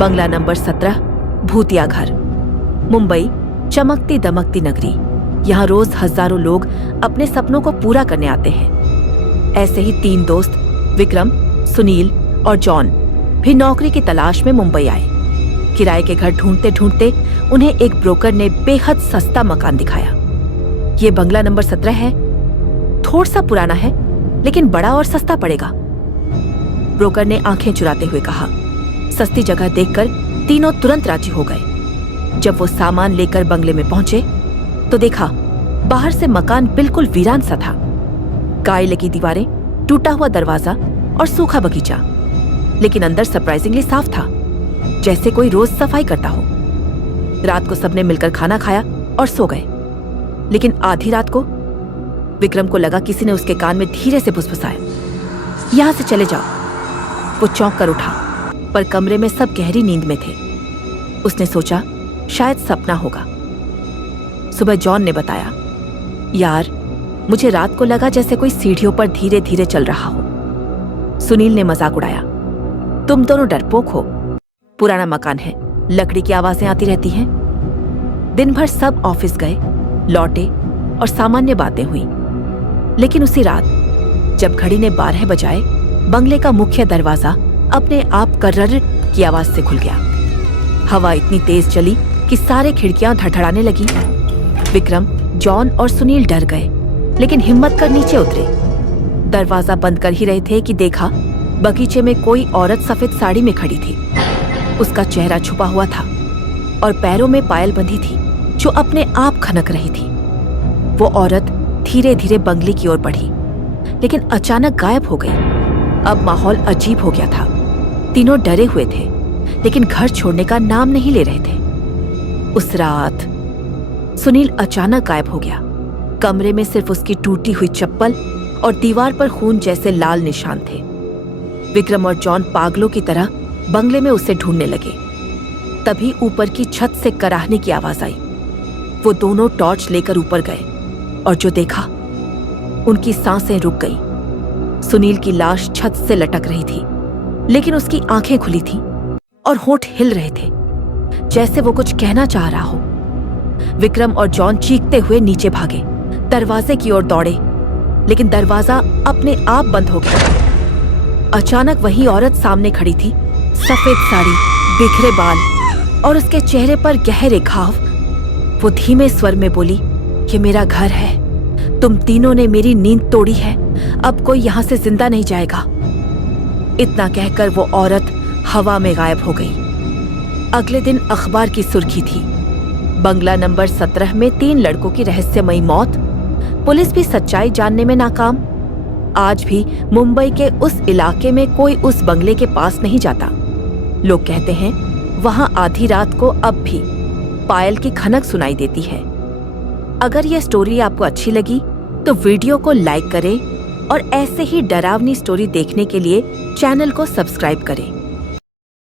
बंगला number 17, भूतिया घर। मुंबई चमकती दमकती नगरी। यहाँ रोज हजारों लोग अपने सपनों को पूरा करने आते हैं। ऐसे ही 3 दोस्त विक्रम, सुनील और जॉन भी नौकरी की तलाश में मुंबई आए। किराए के घर ढूंढते ढूंढते उन्हें एक ब्रोकर ने बेहद सस्ता मकान दिखाया। ये बंगला नंबर 17 है, थोड़ा सा पुराना है लेकिन बड़ा और सस्ता पड़ेगा। ब्रोकर ने आंखें चुराते हुए कहा। सस्ती जगह देखकर तीनों तुरंत राजी हो गए। जब वो सामान लेकर बंगले में पहुंचे तो देखा बाहर से मकान बिल्कुल वीरान सा था। गाय लगी दीवारें, टूटा हुआ दरवाजा और सूखा बगीचा, लेकिन अंदर सरप्राइजिंगली साफ था, जैसे कोई रोज सफाई करता हो। रात को सबने मिलकर खाना खाया और सो गए। लेकिन आधी रात को विक्रम को लगा किसी ने उसके कान में धीरे से फुसफुसाया, यहां से चले जाओ। वो चौंक कर उठा, पर कमरे में सब गहरी नींद में थे। उसने सोचा शायद सपना होगा। सुबह जॉन ने बताया, यार मुझे रात को लगा जैसे कोई सीढ़ियों पर धीरे धीरे चल रहा हो। सुनील ने मजाक उड़ाया, तुम दोनों डरपोक हो। पुराना मकान है, लकड़ी की आवाजें आती रहती हैं। दिन भर सब ऑफिस गए, लौटे और सामान्य बातें हुई। लेकिन उसी रात जब घड़ी ने 12 बजाए, बंगले का मुख्य दरवाजा अपने आप कर्रर की आवाज से खुल गया। हवा इतनी तेज चली कि सारे खिड़कियां धड़धड़ाने लगी। विक्रम, जॉन और सुनील डर गए, लेकिन हिम्मत कर नीचे उतरे। दरवाजा बंद कर ही रहे थे कि देखा बगीचे में कोई औरत सफेद साड़ी में खड़ी थी। उसका चेहरा छुपा हुआ था और पैरों में पायल बंधी थी जो अपने आप खनक रही थी। वो औरत धीरे धीरे बंगले की ओर बढ़ी, लेकिन अचानक गायब हो गई। अब माहौल अजीब हो गया था। तीनों डरे हुए थे, लेकिन घर छोड़ने का नाम नहीं ले रहे थे। उस रात सुनील अचानक गायब हो गया। कमरे में सिर्फ उसकी टूटी हुई चप्पल और दीवार पर खून जैसे लाल निशान थे। विक्रम और जॉन पागलों की तरह बंगले में उसे ढूंढने लगे। तभी ऊपर की छत से कराहने की आवाज आई। वो दोनों टॉर्च लेकर ऊपर गए और जो देखा, उनकी सांसें रुक गईं। सुनील की लाश छत से लटक रही थी, लेकिन उसकी आंखें खुली थीं और होंठ हिल रहे थे, जैसे वो कुछ कहना चाह रहा हो। विक्रम और जॉन चीखते हुए नीचे भागे, दरवाजे की ओर दौड़े, लेकिन दरवाजा अपने आप बंद हो गया। अचानक वही औरत सामने खड़ी थी, सफेद साड़ी, बिखरे बाल और उसके चेहरे पर गहरे घाव। वो धीमे स्वर में बोली, ये मेरा घर है, तुम तीनों ने मेरी नींद तोड़ी है, अब कोई यहां से जिंदा नहीं जाएगा। इतना कहकर वो औरत हवा में गायब हो गई। अगले दिन अखबार की सुर्खी थी, बंगला नंबर 17 में 3 लड़कों की रहस्यमयी मौत। पुलिस भी सच्चाई जानने में नाकाम। आज भी मुंबई के उस इलाके में कोई उस बंगले के पास नहीं जाता। लोग कहते हैं वहां आधी रात को अब भी पायल की खनक सुनाई देती है। अगर यह स्टोरी आपको अच्छी लगी तो वीडियो को लाइक करें और ऐसे ही डरावनी स्टोरी देखने के लिए चैनल को सब्सक्राइब करें।